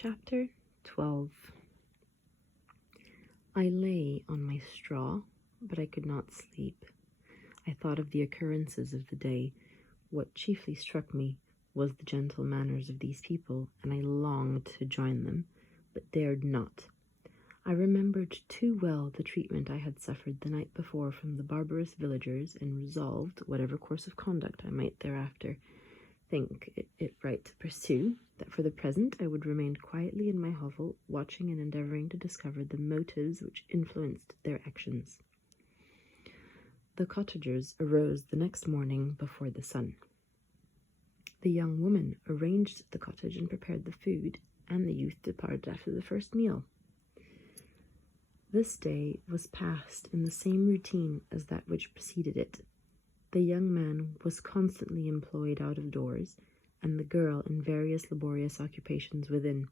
Chapter 12. I lay on my straw, but I could not sleep. I thought of the occurrences of the day. What chiefly struck me was the gentle manners of these people, and I longed to join them, but dared not. I remembered too well the treatment I had suffered the night before from the barbarous villagers, and resolved, whatever course of conduct I might thereafter think it right to pursue, that for the present I would remain quietly in my hovel, watching and endeavouring to discover the motives which influenced their actions. The cottagers arose the next morning before the sun. The young woman arranged the cottage and prepared the food, and the youth departed after the first meal. This day was passed in the same routine as that which preceded it. The young man was constantly employed out of doors, and the girl in various laborious occupations within.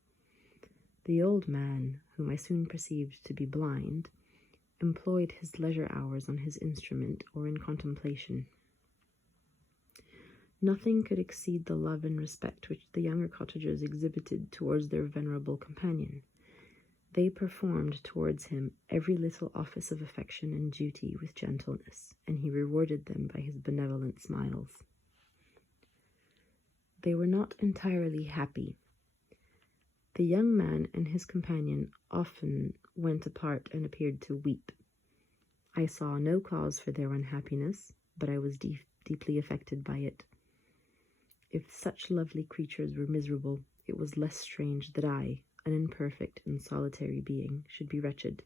The old man, whom I soon perceived to be blind, employed his leisure hours on his instrument or in contemplation. Nothing could exceed the love and respect which the younger cottagers exhibited towards their venerable companion. They performed towards him every little office of affection and duty with gentleness, and he rewarded them by his benevolent smiles. They were not entirely happy. The young man and his companion often went apart and appeared to weep. I saw no cause for their unhappiness, but I was deeply affected by it. If such lovely creatures were miserable, it was less strange that I, an imperfect and solitary being, should be wretched.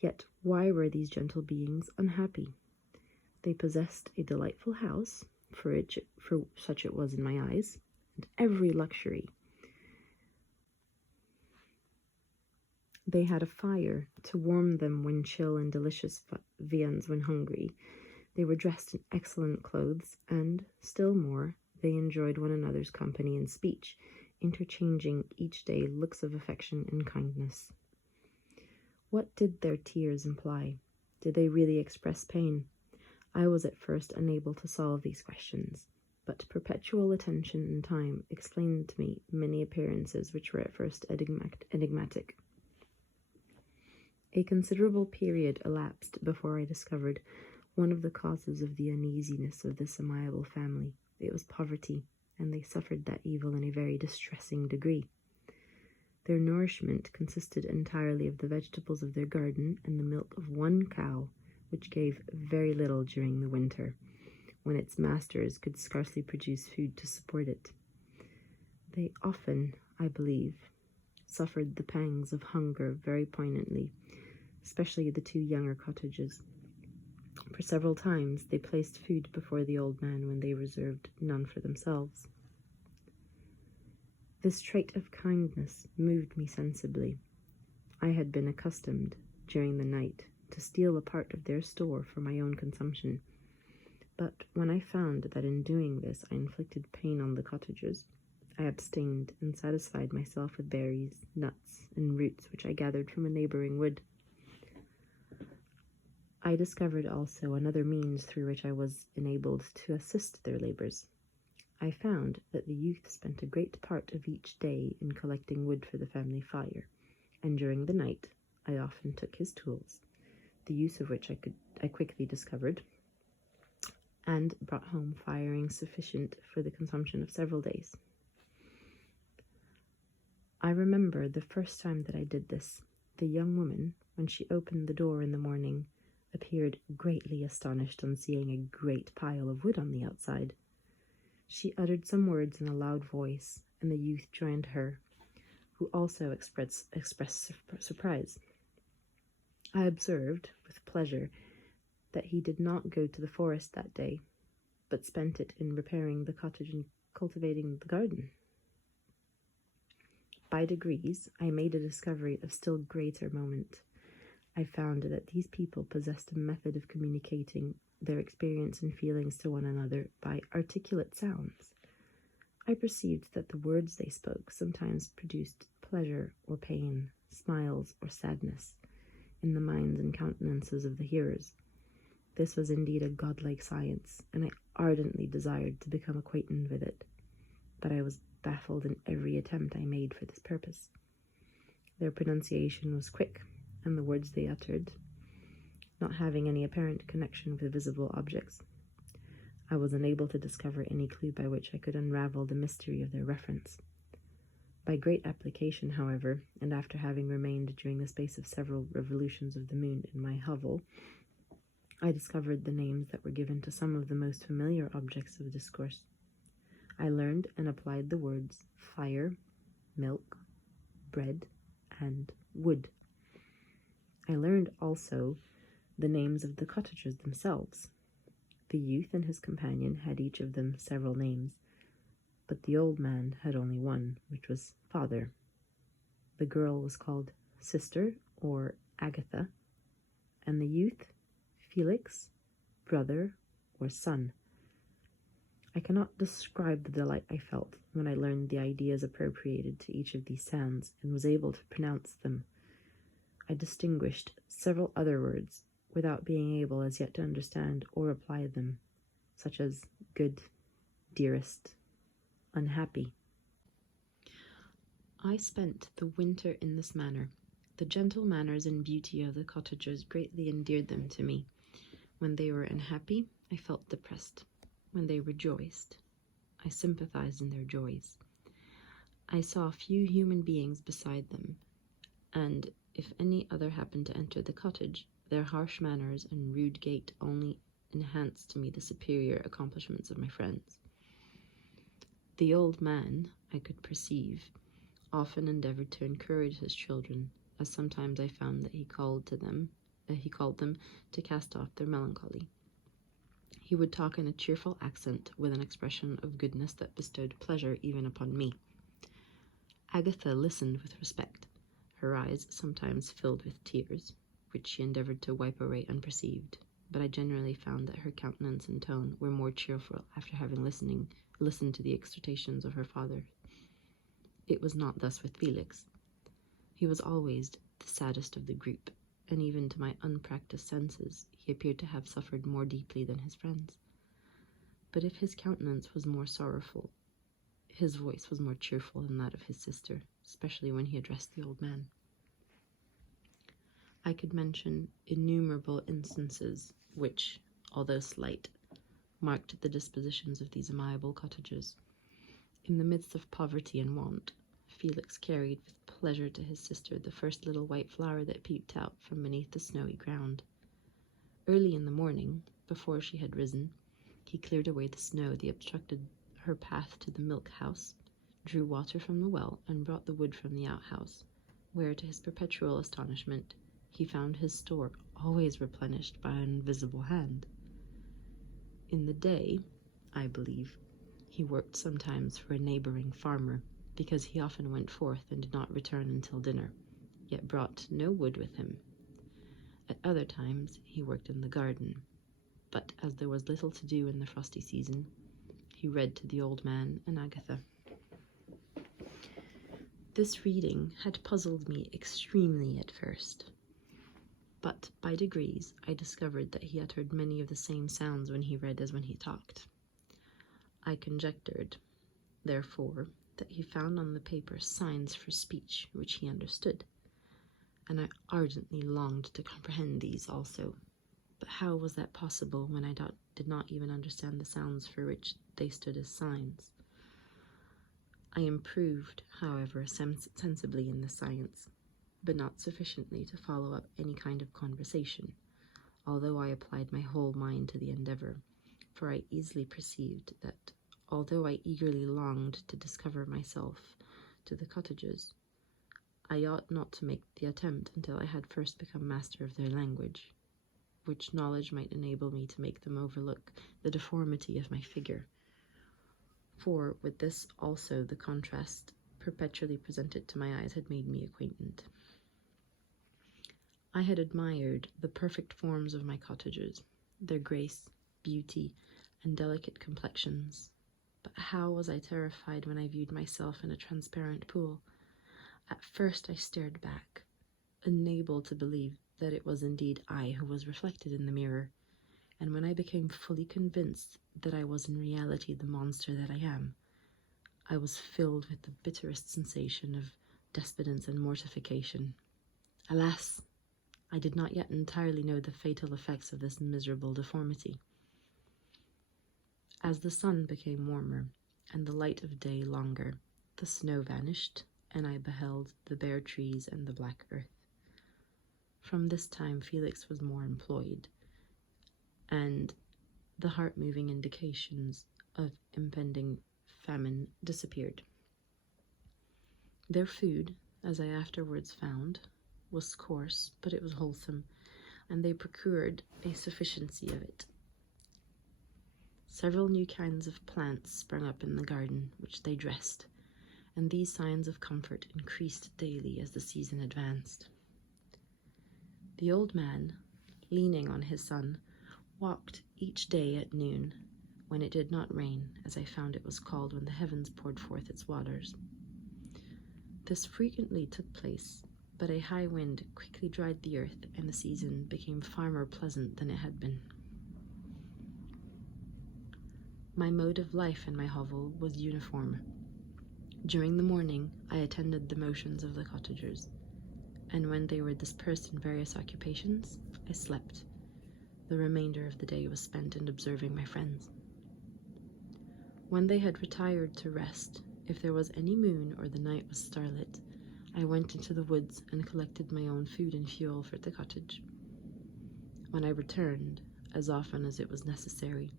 Yet why were these gentle beings unhappy? They possessed a delightful house, for such it was in my eyes, and every luxury. They had a fire to warm them when chill and delicious viands when hungry. They were dressed in excellent clothes, and, still more, they enjoyed one another's company and speech, interchanging each day looks of affection and kindness. What did their tears imply? Did they really express pain? I was at first unable to solve these questions, but perpetual attention and time explained to me many appearances which were at first enigmatic. A considerable period elapsed before I discovered one of the causes of the uneasiness of this amiable family. It was poverty, and they suffered that evil in a very distressing degree. Their nourishment consisted entirely of the vegetables of their garden and the milk of one cow, which gave very little during the winter, when its masters could scarcely produce food to support it. They often, I believe, suffered the pangs of hunger very poignantly, especially the two younger cottagers. For several times they placed food before the old man when they reserved none for themselves. This trait of kindness moved me sensibly. I had been accustomed, during the night, to steal a part of their store for my own consumption, but when I found that in doing this I inflicted pain on the cottagers, I abstained and satisfied myself with berries, nuts, and roots which I gathered from a neighbouring wood. I discovered also another means through which I was enabled to assist their labours. I found that the youth spent a great part of each day in collecting wood for the family fire, and during the night I often took his tools, the use of which I quickly discovered, and brought home firing sufficient for the consumption of several days. I remember the first time that I did this. The young woman, when she opened the door in the morning, appeared greatly astonished on seeing a great pile of wood on the outside. She uttered some words in a loud voice, and the youth joined her, who also expressed surprise. I observed, with pleasure, that he did not go to the forest that day, but spent it in repairing the cottage and cultivating the garden. By degrees, I made a discovery of still greater moment. I found that these people possessed a method of communicating their experience and feelings to one another by articulate sounds. I perceived that the words they spoke sometimes produced pleasure or pain, smiles or sadness, in the minds and countenances of the hearers. This was indeed a godlike science, and I ardently desired to become acquainted with it, but I was baffled in every attempt I made for this purpose. Their pronunciation was quick, and the words they uttered, not having any apparent connection with visible objects, I was unable to discover any clue by which I could unravel the mystery of their reference. By great application, however, and after having remained during the space of several revolutions of the moon in my hovel, I discovered the names that were given to some of the most familiar objects of discourse. I learned and applied the words fire, milk, bread, and wood. I learned also the names of the cottagers themselves. The youth and his companion had each of them several names, but the old man had only one, which was father. The girl was called sister, or Agatha, and the youth Felix, brother, or son. I cannot describe the delight I felt when I learned the ideas appropriated to each of these sounds and was able to pronounce them. I distinguished several other words without being able as yet to understand or apply them, such as good, dearest, unhappy. I spent the winter in this manner. The gentle manners and beauty of the cottagers greatly endeared them to me. When they were unhappy, I felt depressed. When they rejoiced, I sympathized in their joys. I saw few human beings beside them, and if any other happened to enter the cottage, their harsh manners and rude gait only enhanced to me the superior accomplishments of my friends. The old man, I could perceive, often endeavored to encourage his children, as sometimes I found that he called them to cast off their melancholy. He would talk in a cheerful accent with an expression of goodness that bestowed pleasure even upon me. Agatha listened with respect, her eyes sometimes filled with tears, which she endeavored to wipe away unperceived, but I generally found that her countenance and tone were more cheerful after having listened to the exhortations of her father. It was not thus with Felix. He was always the saddest of the group, and even to my unpracticed senses he appeared to have suffered more deeply than his friends. But if his countenance was more sorrowful, his voice was more cheerful than that of his sister, especially when he addressed the old man. I could mention innumerable instances which, although slight, marked the dispositions of these amiable cottagers. In the midst of poverty and want, Felix carried with pleasure to his sister the first little white flower that peeped out from beneath the snowy ground. Early in the morning, before she had risen, he cleared away the snow that obstructed her path to the milk house, drew water from the well, and brought the wood from the outhouse, where, to his perpetual astonishment, he found his store always replenished by an invisible hand. In the day, I believe, he worked sometimes for a neighboring farmer, because he often went forth and did not return until dinner, yet brought no wood with him. At other times he worked in the garden, but as there was little to do in the frosty season, he read to the old man and Agatha. This reading had puzzled me extremely at first, but by degrees I discovered that he uttered many of the same sounds when he read as when he talked. I conjectured, therefore, that he found on the paper signs for speech which he understood, and I ardently longed to comprehend these also. But how was that possible when I did not even understand the sounds for which they stood as signs? I improved, however, sensibly in the science, but not sufficiently to follow up any kind of conversation, although I applied my whole mind to the endeavor, for I easily perceived that, although I eagerly longed to discover myself to the cottagers, I ought not to make the attempt until I had first become master of their language, which knowledge might enable me to make them overlook the deformity of my figure. For with this also the contrast perpetually presented to my eyes had made me acquainted. I had admired the perfect forms of my cottagers, their grace, beauty, and delicate complexions, but how was I terrified when I viewed myself in a transparent pool. At first I stared back, unable to believe that it was indeed I who was reflected in the mirror, and when I became fully convinced that I was in reality the monster that I am, I was filled with the bitterest sensation of despondence and mortification. Alas, I did not yet entirely know the fatal effects of this miserable deformity. As the sun became warmer and the light of day longer, the snow vanished, and I beheld the bare trees and the black earth. From this time Felix was more employed, and the heart-moving indications of impending famine disappeared. Their food, as I afterwards found, was coarse, but it was wholesome, and they procured a sufficiency of it. Several new kinds of plants sprung up in the garden, which they dressed, and these signs of comfort increased daily as the season advanced. The old man, leaning on his son, walked each day at noon, when it did not rain, as I found it was called when the heavens poured forth its waters. This frequently took place, but a high wind quickly dried the earth, and the season became far more pleasant than it had been. My mode of life in my hovel was uniform. During the morning I attended the motions of the cottagers, and when they were dispersed in various occupations, I slept. The remainder of the day was spent in observing my friends. When they had retired to rest, if there was any moon or the night was starlit, I went into the woods and collected my own food and fuel for the cottage. When I returned, as often as it was necessary,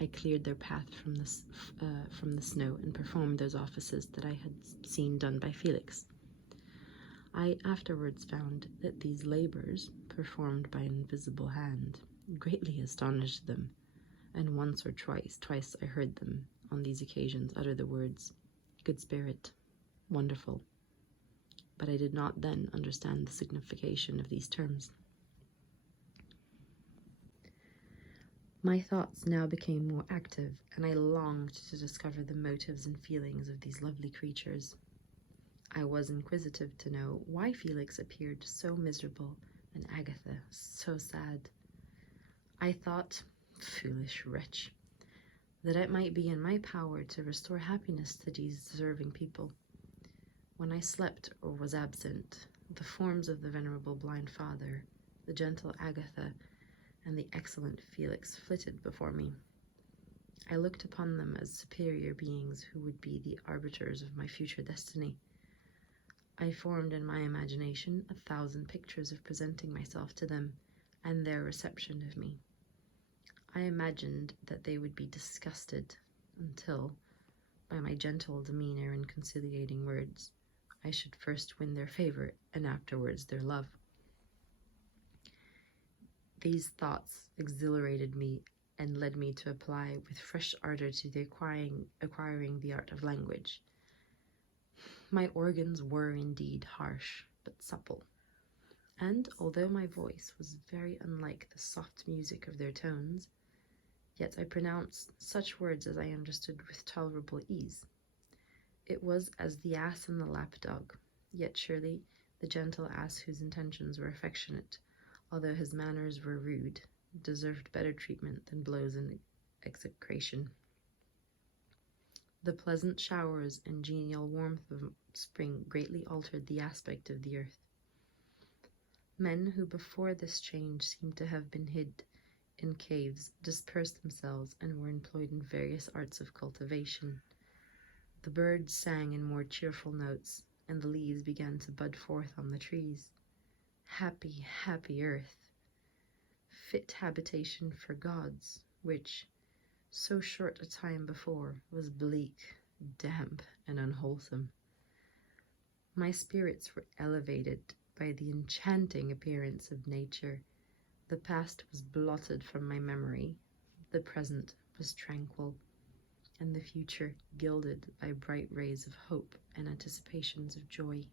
I cleared their path from the snow and performed those offices that I had seen done by Felix. I afterwards found that these labors, performed by an invisible hand, greatly astonished them, and once or twice I heard them on these occasions utter the words, "Good spirit," "wonderful," but I did not then understand the signification of these terms. My thoughts now became more active, and I longed to discover the motives and feelings of these lovely creatures. I was inquisitive to know why Felix appeared so miserable and Agatha so sad. I thought, foolish wretch, that it might be in my power to restore happiness to these deserving people. When I slept or was absent, the forms of the venerable blind father, the gentle Agatha, and the excellent Felix flitted before me. I looked upon them as superior beings who would be the arbiters of my future destiny. I formed in my imagination 1,000 pictures of presenting myself to them and their reception of me. I imagined that they would be disgusted until, by my gentle demeanor and conciliating words, I should first win their favor and afterwards their love. These thoughts exhilarated me and led me to apply with fresh ardor to the acquiring the art of language. My organs were indeed harsh, but supple, and although my voice was very unlike the soft music of their tones, yet I pronounced such words as I understood with tolerable ease. It was as the ass and the lapdog, yet surely the gentle ass whose intentions were affectionate, although his manners were rude, deserved better treatment than blows and execration. The pleasant showers and genial warmth of spring greatly altered the aspect of the earth. Men who before this change seemed to have been hid in caves dispersed themselves and were employed in various arts of cultivation. The birds sang in more cheerful notes, and the leaves began to bud forth on the trees. Happy, happy earth, fit habitation for gods, which, so short a time before, was bleak, damp, and unwholesome. My spirits were elevated by the enchanting appearance of nature. The past was blotted from my memory, the present was tranquil, and the future gilded by bright rays of hope and anticipations of joy.